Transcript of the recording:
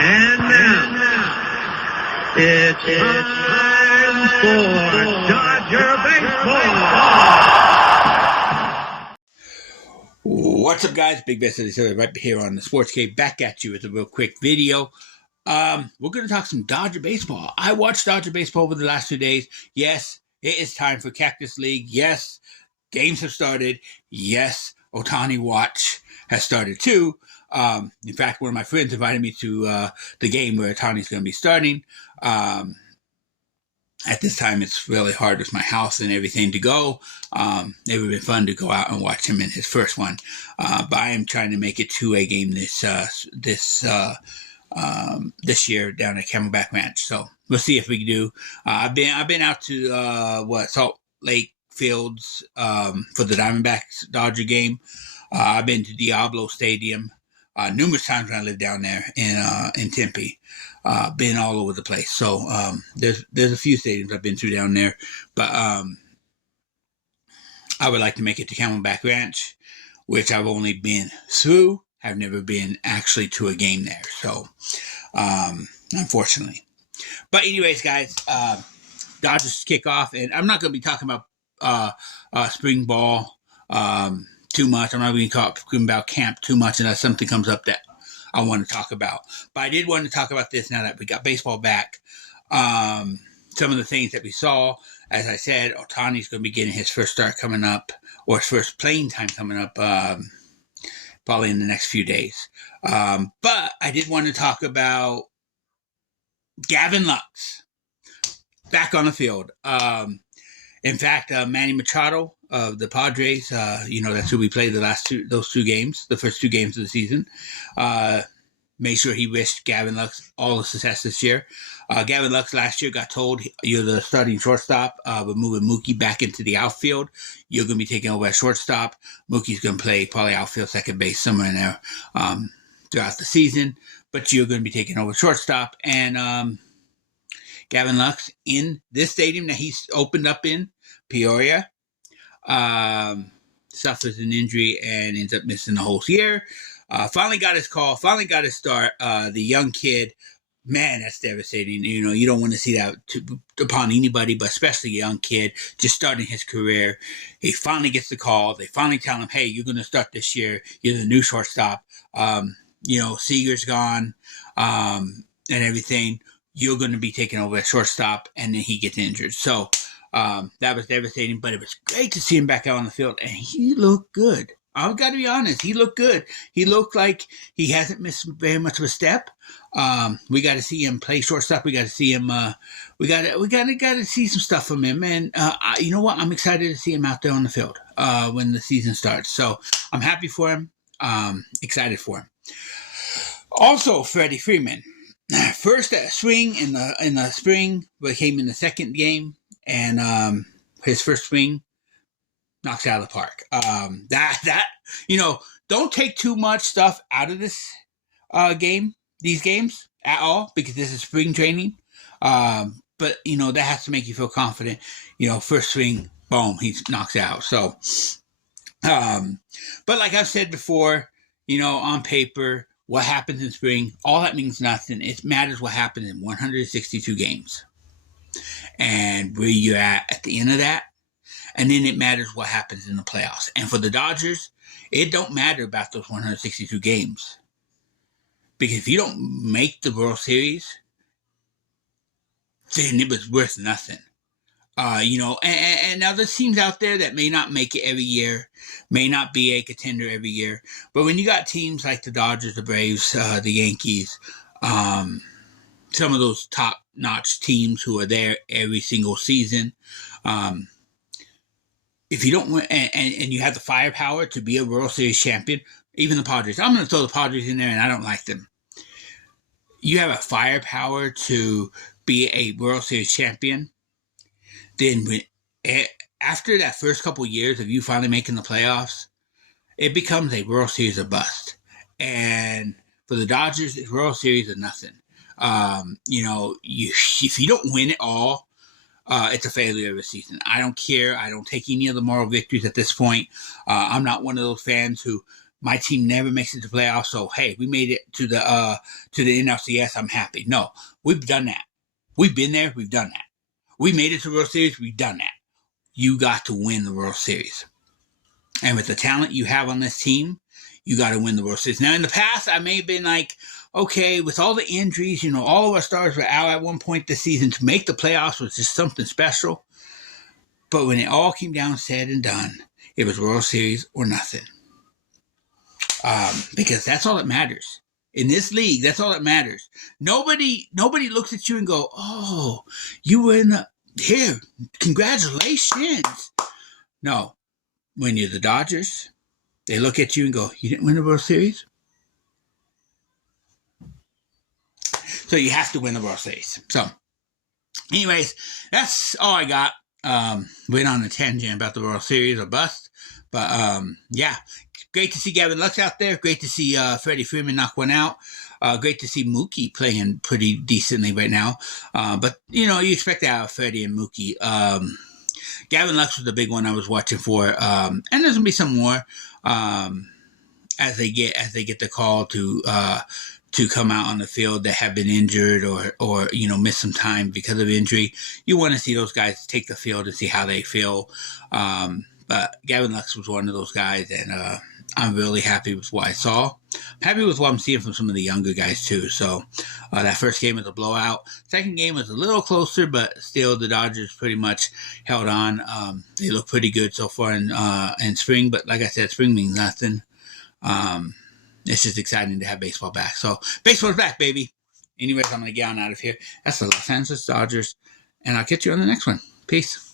And now, it's time for Dodger Baseball. What's up, guys? Big Best right here on the Sports Cave, back at you with a real quick video. We're going to talk some Dodger baseball. I watched Dodger baseball over the last 2 days. Yes, it is time for Cactus League. Yes, games have started. Yes, Ohtani Watch has started too. In fact, one of my friends invited me to the game where Ohtani's going to be starting. At this time, it's really hard with my house and everything to go. It would have been fun to go out and watch him in his first one. But I am trying to make it to a game this year down at Camelback Ranch. So we'll see if we can do. I've been out to Salt Lake Fields for the Diamondbacks Dodger game. I've been to Diablo Stadium numerous times when I lived down there in Tempe. Been all over the place. So there's a few stadiums I've been to down there, but I would like to make it to Camelback Ranch, which I've only been through. I've never been actually to a game there. So unfortunately. But anyways, guys, Dodgers kick off, and I'm not going to be talking about spring ball too much. I'm not going to talk about camp too much unless something comes up that I want to talk about. But I did want to talk about this now that we got baseball back. Some of the things that we saw, as I said, Ohtani's going to be getting his first start coming up, or his first playing time coming up, probably in the next few days. But I did want to talk about Gavin Lux back on the field. In fact, Manny Machado of the Padres, that's who we played those two games, the first 2 games of the season. Made sure he wished Gavin Lux all the success this year. Gavin Lux last year got told, you're the starting shortstop. We're moving Mookie back into the outfield. You're going to be taking over at shortstop. Mookie's going to play probably outfield, second base, somewhere in there throughout the season. But you're going to be taking over shortstop. And Gavin Lux, in this stadium that he's opened up in, Peoria, suffers an injury and ends up missing the whole year. Finally got his call, finally got his start. The young kid, man, that's devastating. You don't want to see that upon anybody, but especially a young kid just starting his career. He finally gets the call. They finally tell him, hey, you're going to start this year. You're the new shortstop. Seager's gone and everything. You're going to be taking over at shortstop, and then he gets injured. So that was devastating, but it was great to see him back out on the field, and he looked good. I've got to be honest. He looked good. He looked like he hasn't missed very much of a step. We got to see him play shortstop. We got to see him. We got to see some stuff from him. And you know what? I'm excited to see him out there on the field when the season starts. So I'm happy for him. Excited for him. Also, Freddie Freeman. First swing in the spring, but came in the second game, and his first swing knocks it out of the park. Don't take too much stuff out of this these games at all, because this is spring training. But that has to make you feel confident. First swing, boom, he knocks it out. So, but like I've said before, on paper, what happens in spring, all that means nothing. It matters what happens in 162 games. And where you're at the end of that. And then it matters what happens in the playoffs. And for the Dodgers, it don't matter about those 162 games. Because if you don't make the World Series, then it was worth nothing. And now there's teams out there that may not make it every year, may not be a contender every year. But when you got teams like the Dodgers, the Braves, the Yankees, some of those top-notch teams who are there every single season, if you don't win, and you have the firepower to be a World Series champion, even the Padres. I'm going to throw the Padres in there, and I don't like them. You have a firepower to be a World Series champion. Then after that first couple of years of you finally making the playoffs, it becomes a World Series or bust. And for the Dodgers, it's World Series or nothing. If you don't win it all, it's a failure of a season. I don't care. I don't take any of the moral victories at this point. I'm not one of those fans who my team never makes it to playoffs. So hey, we made it to the NLCS. I'm happy. No, we've done that. We've been there. We've done that. We made it to the World Series. We've done that. You got to win the World Series. And with the talent you have on this team, you got to win the World Series. Now, in the past, I may have been like, okay, with all the injuries, all of our stars were out at one point this season. To make the playoffs was just something special. But when it all came down, said and done, it was World Series or nothing. Because that's all that matters. In this league, that's all that matters. Nobody looks at you and go, oh, you win here. Congratulations. No. When you're the Dodgers, they look at you and go, you didn't win the World Series? So you have to win the World Series. So, anyways, that's all I got. Went on a tangent about the World Series or bust. But, yeah, great to see Gavin Lux out there. Great to see Freddie Freeman knock one out. Great to see Mookie playing pretty decently right now. But, you expect that out of Freddie and Mookie. Gavin Lux was the big one I was watching for. And there's going to be some more as they get the call to come out on the field that have been injured or miss some time because of injury. You want to see those guys take the field and see how they feel. But Gavin Lux was one of those guys, and I'm really happy with what I saw. I'm happy with what I'm seeing from some of the younger guys too. So that first game was a blowout. Second game was a little closer, but still the Dodgers pretty much held on. They look pretty good so far in spring, but like I said, spring means nothing. It's just exciting to have baseball back. So baseball's back, baby. Anyways, I'm going to get on out of here. That's the Los Angeles Dodgers, and I'll catch you on the next one. Peace.